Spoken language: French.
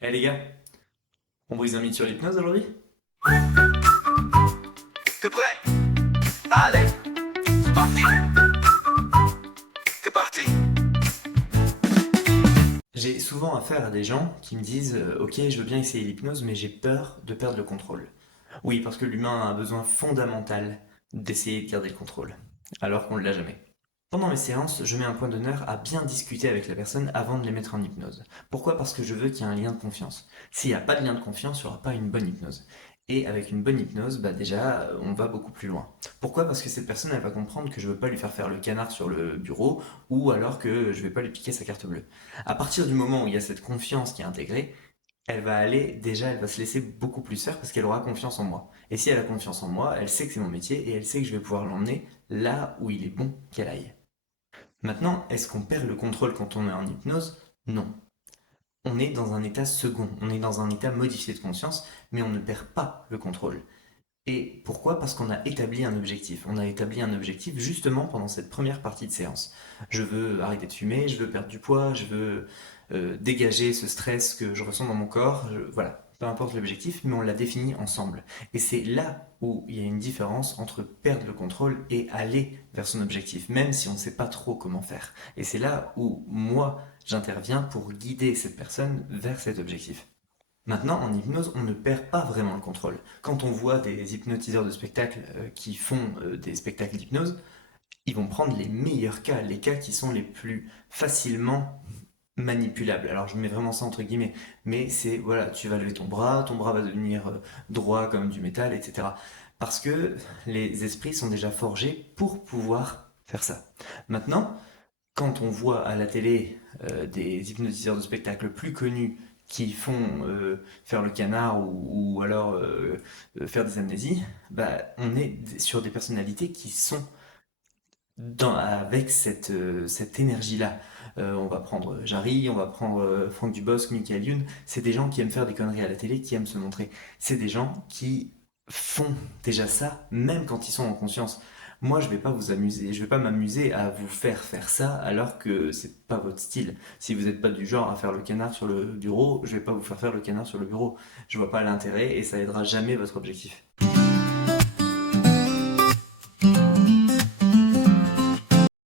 Eh les gars, on brise un mythe sur l'hypnose aujourd'hui? T'es prêt? Allez, c'est parti. C'est parti. J'ai souvent affaire à des gens qui me disent ok, je veux bien essayer l'hypnose, mais j'ai peur de perdre le contrôle. Oui, parce que l'humain a un besoin fondamental d'essayer de garder le contrôle, alors qu'on ne l'a jamais. Pendant mes séances, je mets un point d'honneur à bien discuter avec la personne avant de les mettre en hypnose. Pourquoi? Parce que je veux qu'il y ait un lien de confiance. S'il n'y a pas de lien de confiance, il n'y aura pas une bonne hypnose. Et avec une bonne hypnose, bah déjà, on va beaucoup plus loin. Pourquoi? Parce que cette personne, elle va comprendre que je ne veux pas lui faire faire le canard sur le bureau, ou alors que je ne vais pas lui piquer sa carte bleue. À partir du moment où il y a cette confiance qui est intégrée, elle va se laisser beaucoup plus faire parce qu'elle aura confiance en moi. Et si elle a confiance en moi, elle sait que c'est mon métier et elle sait que je vais pouvoir l'emmener là où il est bon qu'elle aille. Maintenant, est-ce qu'on perd le contrôle quand on est en hypnose? Non. On est dans un état second, on est dans un état modifié de conscience, mais on ne perd pas le contrôle. Et pourquoi? Parce qu'on a établi un objectif. On a établi un objectif justement pendant cette première partie de séance. Je veux arrêter de fumer, je veux perdre du poids, je veux dégager ce stress que je ressens dans mon corps. Voilà, peu importe l'objectif, mais on l'a défini ensemble. Et c'est là où il y a une différence entre perdre le contrôle et aller vers son objectif, même si on ne sait pas trop comment faire. Et c'est là où moi, j'interviens pour guider cette personne vers cet objectif. Maintenant, en hypnose, on ne perd pas vraiment le contrôle. Quand on voit des hypnotiseurs de spectacle qui font des spectacles d'hypnose, ils vont prendre les meilleurs cas, les cas qui sont les plus facilement manipulables. Alors je mets vraiment ça entre guillemets, mais c'est voilà, tu vas lever ton bras va devenir droit comme du métal, etc. Parce que les esprits sont déjà forgés pour pouvoir faire ça. Maintenant, quand on voit à la télé des hypnotiseurs de spectacle plus connus qui font faire le canard ou alors faire des amnésies, bah, on est sur des personnalités qui sont avec cette énergie-là. On va prendre Jarry, on va prendre Franck Dubosc, Michael Youn. C'est des gens qui aiment faire des conneries à la télé, qui aiment se montrer. C'est des gens qui font déjà ça, même quand ils sont en conscience. Moi, je vais pas vous amuser, je vais pas m'amuser à vous faire faire ça alors que c'est pas votre style. Si vous n'êtes pas du genre à faire le canard sur le bureau, je vais pas vous faire faire le canard sur le bureau. Je vois pas l'intérêt et ça aidera jamais votre objectif.